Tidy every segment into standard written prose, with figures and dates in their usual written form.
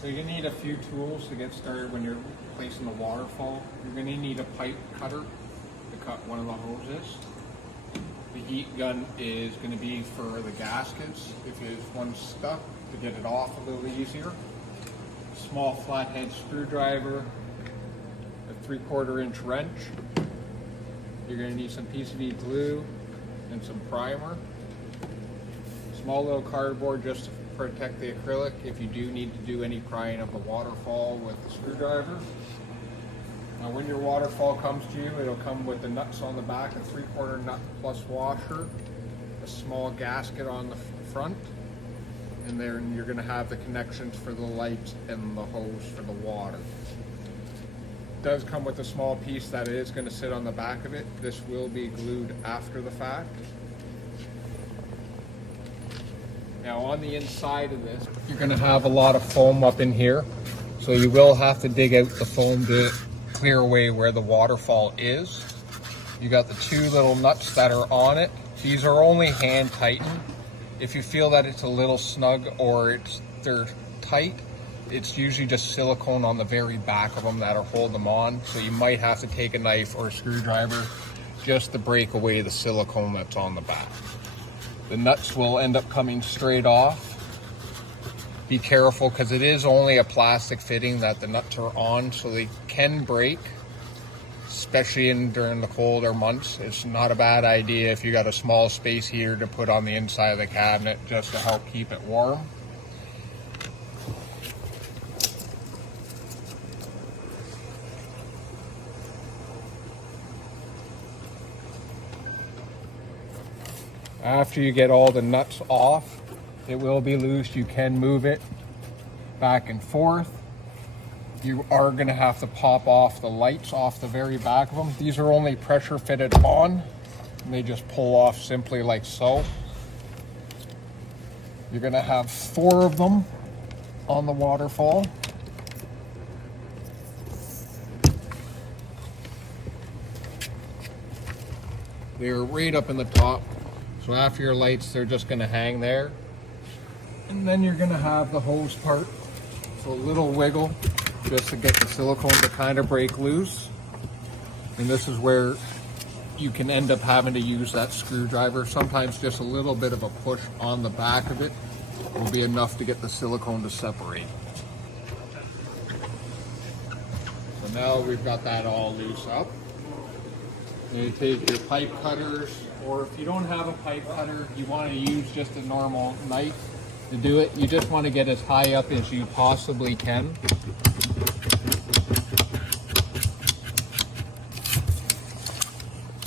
So you're going to need a few tools to get started when you're placing the waterfall. You're going to need a pipe cutter to cut one of the hoses. The heat gun is going to be for the gaskets if there's one stuck, to get it off a little easier. Small flathead screwdriver, a 3/4 inch wrench. You're going to need some PCD glue and some primer. Small little cardboard just to protect the acrylic if you do need to do any prying of the waterfall with the screwdriver. Now when your waterfall comes to you, it'll come with the nuts on the back, a 3/4 nut plus washer, a small gasket on the front, and then you're going to have the connections for the lights and the hose for the water. It does come with a small piece that is going to sit on the back of it. This will be glued after the fact. Now on the inside of this, you're going to have a lot of foam up in here, so you will have to dig out the foam to clear away where the waterfall is. You got the two little nuts that are on it. These are only hand tightened. If you feel that it's a little snug or they're tight, it's usually just silicone on the very back of them that'll hold them on. So you might have to take a knife or a screwdriver just to break away the silicone that's on the back. The nuts will end up coming straight off. Be careful because it is only a plastic fitting that the nuts are on, so they can break, especially during the colder months. It's not a bad idea if you got a small space heater to put on the inside of the cabinet just to help keep it warm. After you get all the nuts off, it will be loose. You can move it back and forth. You are going to have to pop off the lights off the very back of them. These are only pressure fitted on, and they just pull off simply like so. You're going to have 4 of them on the waterfall. They're right up in the top. So after your lights, they're just going to hang there. And then you're going to have the hose part. So a little wiggle just to get the silicone to kind of break loose. And this is where you can end up having to use that screwdriver. Sometimes just a little bit of a push on the back of it will be enough to get the silicone to separate. So now we've got that all loose up. You take your pipe cutters, or if you don't have a pipe cutter, you want to use just a normal knife to do it. You just want to get as high up as you possibly can.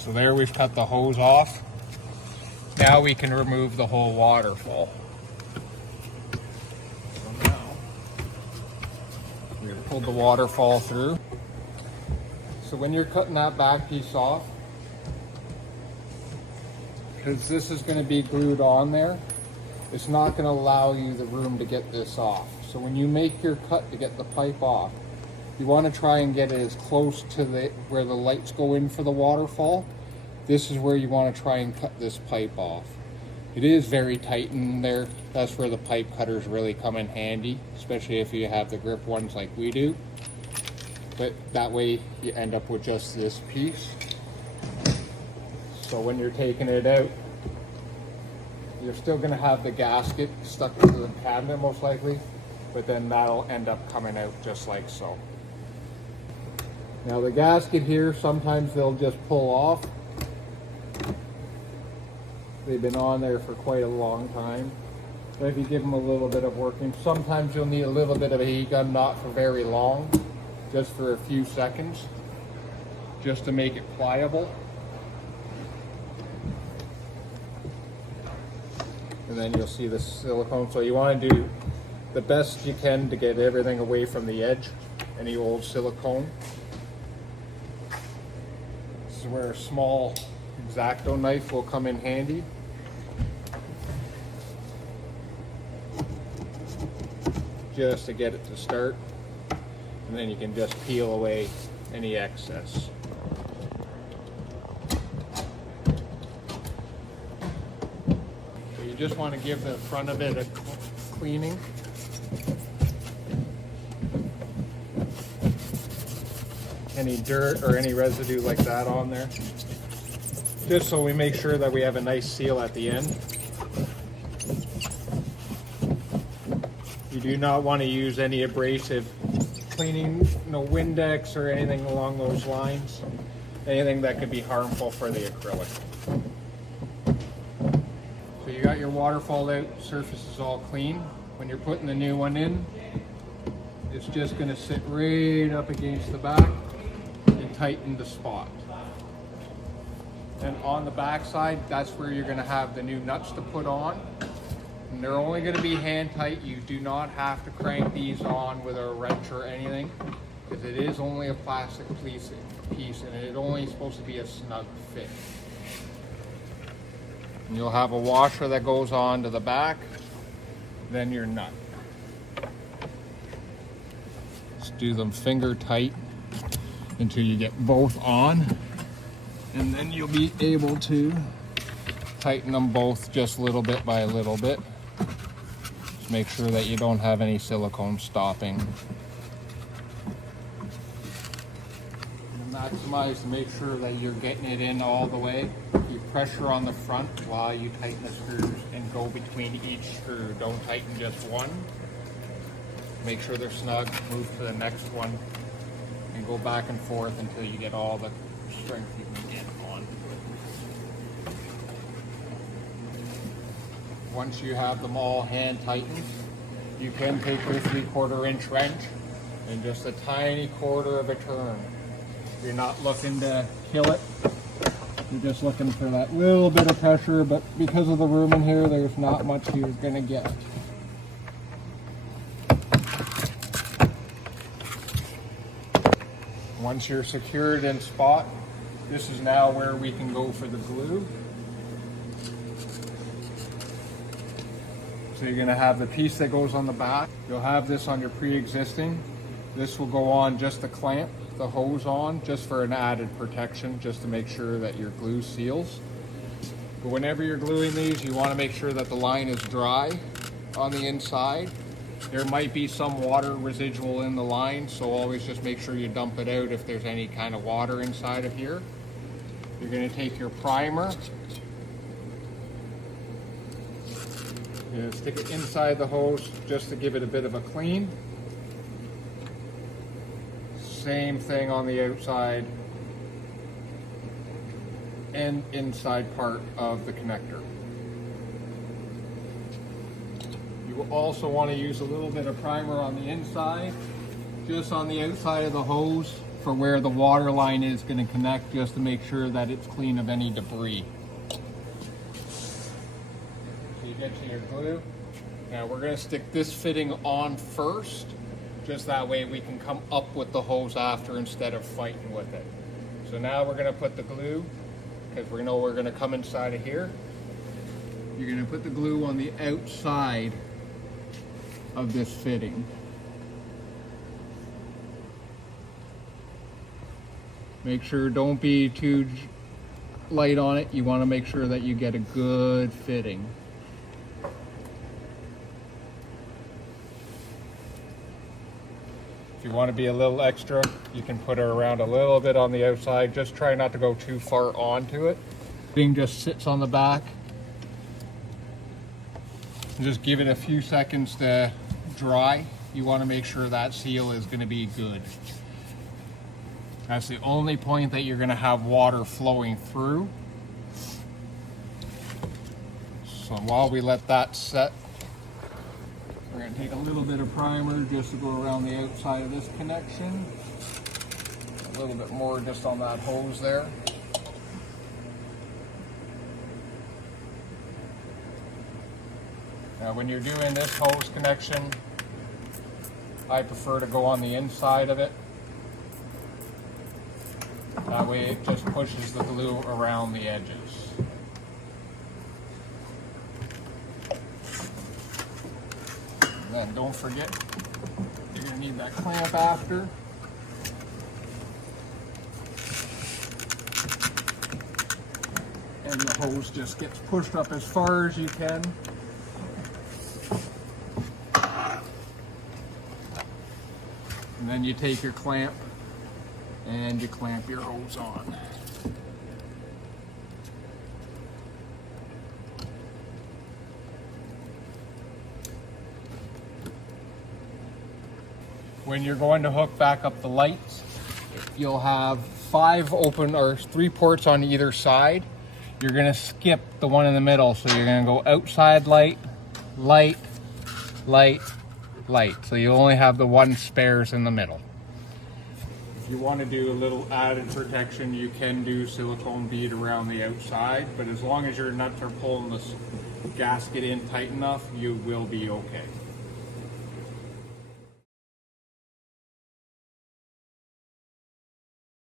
So there, we've cut the hose off. Now we can remove the whole waterfall. So now we pulled the waterfall through. So when you're cutting that back piece off, because this is going to be glued on there, it's not going to allow you the room to get this off. So when you make your cut to get the pipe off, you want to try and get it as close to where the lights go in for the waterfall. This is where you want to try and cut this pipe off. It is very tight in there. That's where the pipe cutters really come in handy, especially if you have the grip ones like we do. But that way you end up with just this piece. So when you're taking it out, you're still going to have the gasket stuck to the cabinet most likely, but then that'll end up coming out just like so. Now the gasket here, sometimes they'll just pull off. They've been on there for quite a long time. But if you give them a little bit of working, sometimes you'll need a little bit of a heat gun, not for very long, just for a few seconds, just to make it pliable. And then you'll see the silicone. So you want to do the best you can to get everything away from the edge, any old silicone. This is where a small X-Acto knife will come in handy. Just to get it to start. And then you can just peel away any excess. So you just want to give the front of it a cleaning. any dirt or any residue like that on there. Just so we make sure that we have a nice seal at the end. You do not want to use any abrasive cleaning, no Windex or anything along those lines. Anything that could be harmful for the acrylic. So you got your waterfall out, surface is all clean. When you're putting the new one in, it's just going to sit right up against the back and tighten the spot. And on the back side, that's where you're going to have the new nuts to put on. And they're only going to be hand tight. You do not have to crank these on with a wrench or anything, because it is only a plastic piece and it's only supposed to be a snug fit. And you'll have a washer that goes on to the back, then your nut. Just do them finger tight until you get both on, and then you'll be able to tighten them both just a little bit by a little bit. Just make sure that you don't have any silicone stopping. And maximize to make sure that you're getting it in all the way. Keep pressure on the front while you tighten the screws and go between each screw. Don't tighten just one. Make sure they're snug, move to the next one, and go back and forth until you get all the strength you can get on. Once you have them all hand tightened, you can take your 3/4 inch wrench and just a tiny quarter of a turn. You're not looking to kill it. You're just looking for that little bit of pressure, but because of the room in here, there's not much you're gonna get. Once you're secured in spot, this is now where we can go for the glue. So you're gonna have the piece that goes on the back. You'll have this on your pre-existing. This will go on just to clamp the hose on, just for an added protection, just to make sure that your glue seals. But whenever you're gluing these, you wanna make sure that the line is dry on the inside. There might be some water residual in the line, so always just make sure you dump it out if there's any kind of water inside of here. You're going to take your primer, stick it inside the hose just to give it a bit of a clean. Same thing on the outside and inside part of the connector. You will also want to use a little bit of primer on the inside, just on the outside of the hose for where the water line is going to connect, just to make sure that it's clean of any debris. So you get to your glue. Now we're going to stick this fitting on first, just that way we can come up with the hose after instead of fighting with it. So now we're going to put the glue, because we know we're going to come inside of here. You're going to put the glue on the outside of this fitting. Make sure don't be too light on it. You want to make sure that you get a good fitting. If you want to be a little extra, you can put it around a little bit on the outside. Just try not to go too far onto it. Fitting just sits on the back. Just give it a few seconds to dry. You want to make sure that seal is going to be good. That's the only point that you're going to have water flowing through. So while we let that set, we're going to take a little bit of primer just to go around the outside of this connection. A little bit more just on that hose there. Now when you're doing this hose connection, I prefer to go on the inside of it. That way it just pushes the glue around the edges. And then don't forget, you're going to need that clamp after. And the hose just gets pushed up as far as you can. And then you take your clamp and you clamp your hose on. When you're going to hook back up the lights, you'll have 5 open or 3 ports on either side. You're gonna skip the one in the middle, so you're gonna go outside light, light, light, light. So you only have the 1 spares in the middle. If you want to do a little added protection, you can do silicone bead around the outside, but as long as your nuts are pulling the gasket in tight enough, you will be okay.